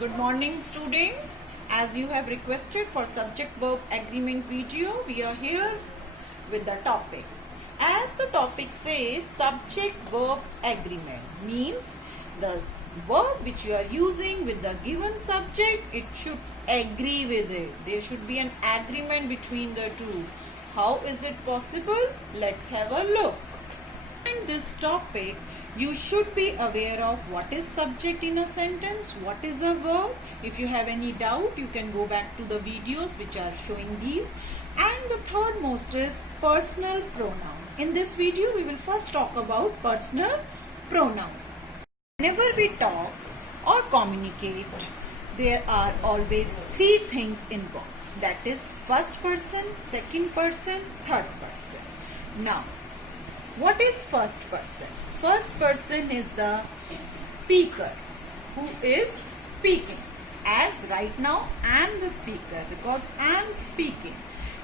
Good morning, students. As you have requested for subject verb agreement video, we are here with the topic. As the topic says, subject verb agreement means the verb which you are using with the given subject, it should agree with it. There should be an agreement between the two. How is it possible? Let's have a look. In this topic, you should be aware of what is subject in a sentence, what is a verb. If you have any doubt, you can go back to the videos which are showing these. And the third most is personal pronoun. In this video, we will first talk about personal pronoun. Whenever we talk or communicate, there are always three things involved. That is first person, second person, third person. Now, what is first person? First person is the speaker who is speaking. As right now I am the speaker because I am speaking.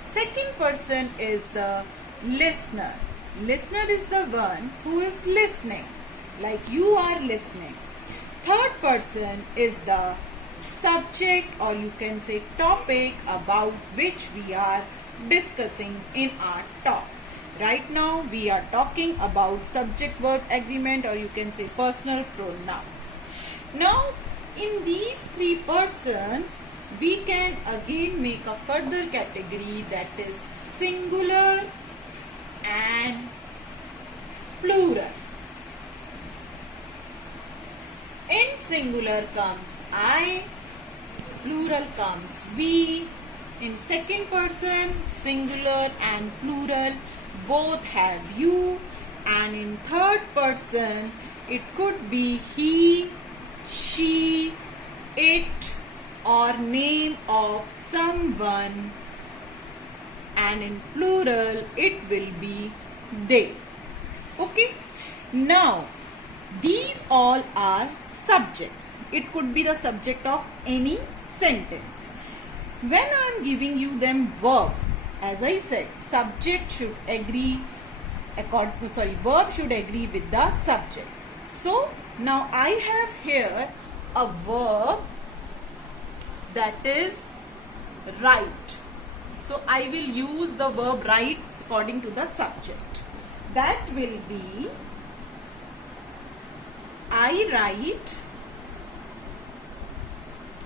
Second person is the listener. Listener is the one who is listening, like you are listening. Third person is the subject, or you can say topic, about which we are discussing in our talk. Right now we are talking about subject verb agreement, or you can say personal pronoun. Now in these three persons we can again make a further category, that is singular and plural. In singular comes I, plural comes we. In second person, singular and plural both have you, and in third person it could be he, she, it, or name of someone, and in plural it will be they. Okay, now these all are subjects. It could be the subject of any sentence. When I am giving you them verb, as I said, subject should agree verb should agree with the subject. So now I have here a verb, that is write. So I will use the verb write according to the subject. That will be I write.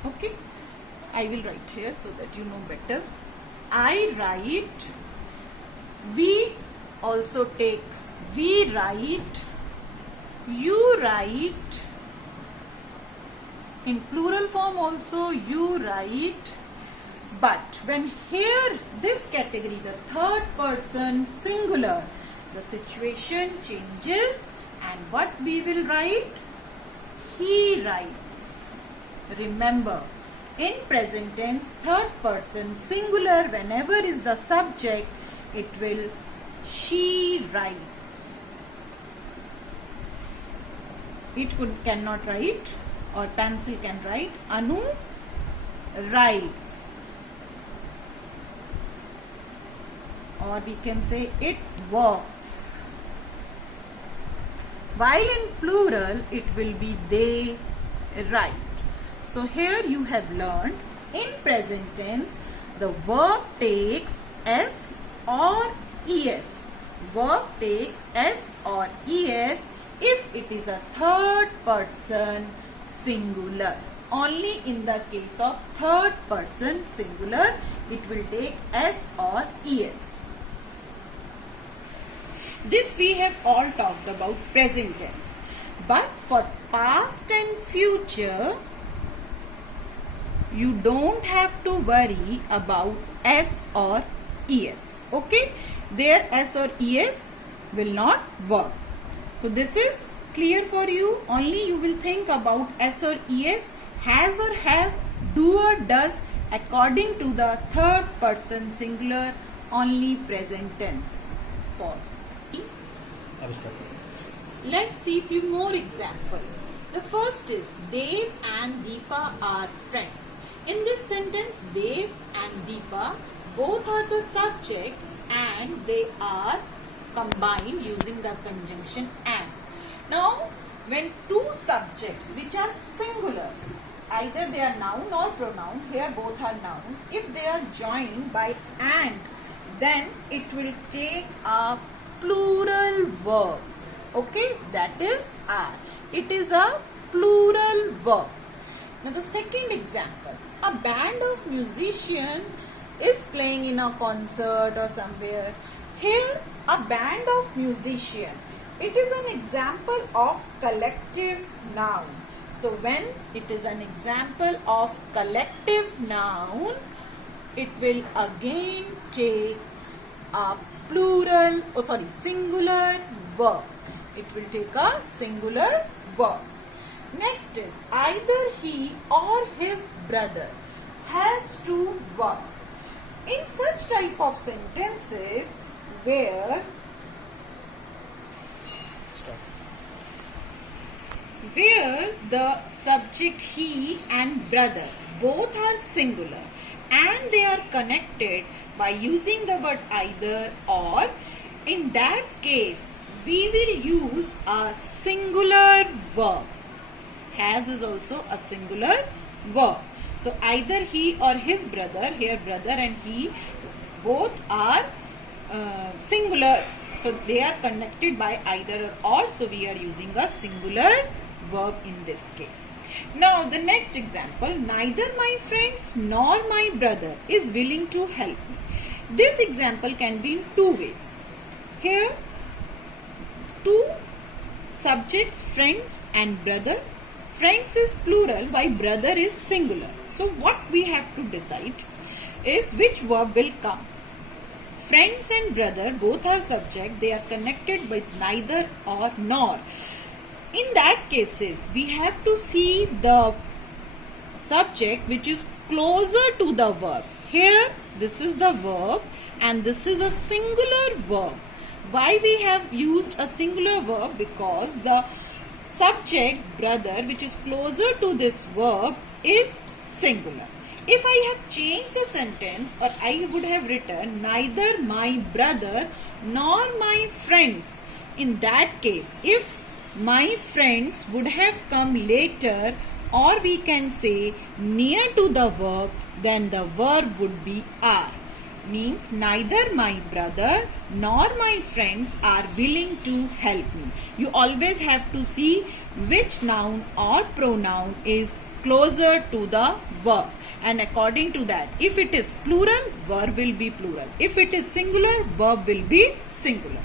Okay, I will write here so that you know better. I write. We also take we write. You write. In plural form also you write. But when here this category, the third person singular, the situation changes, and what we will write? He writes. Remember, in present tense, third person singular, whenever is the subject, it will she writes. It cannot write, or pencil can write. Anu writes. Or we can say it works. While in plural, it will be they write. So here you have learned, in present tense, the verb takes S or ES. Verb takes S or ES if it is a third person singular. Only in the case of third person singular, it will take S or ES. This we have all talked about present tense. But for past and future, you don't have to worry about S or ES. Okay? There S or ES will not work. So this is clear for you. Only you will think about S or ES, has or have, do or does, according to the third person singular, only present tense. Pause. Let's see a few more examples. The first is Dev and Deepa are friends. In this sentence, Dev and Deepa both are the subjects and they are combined using the conjunction and. Now, when two subjects which are singular either they are noun or pronoun. Here both are nouns. If they are joined by and, then it will take a plural verb. Okay, that is are. It is a plural verb. Now the second example, a band of musicians is playing in a concert or somewhere. Here a band of musicians, it is an example of collective noun. So when it is an example of collective noun, it will again take a singular verb. It will take a singular verb. Next is either he or his brother has to work. In such type of sentences where the subject he and brother both are singular and they are connected by using the word either or, in that case we will use a singular verb. Has is also a singular verb. So either he or his brother, here brother and he both are singular. So they are connected by either or. So we are using a singular verb in this case. Now the next example, neither my friends nor my brother is willing to help me. This example can be in two ways. Here two subjects, friends and brother. Friends is plural while brother is singular. So what we have to decide is which verb will come. Friends and brother both are subject. They are connected with neither or nor. In that cases, we have to see the subject which is closer to the verb. Here, this is the verb and this is a singular verb. Why we have used a singular verb? Because the subject brother which is closer to this verb is singular. If I have changed the sentence, or I would have written neither my brother nor my friends. In that case, if my friends would have come later, or we can say near to the verb, then the verb would be are. Means neither my brother nor my friends are willing to help me. You always have to see which noun or pronoun is closer to the verb, and according to that, if it is plural, verb will be plural. If it is singular, verb will be singular.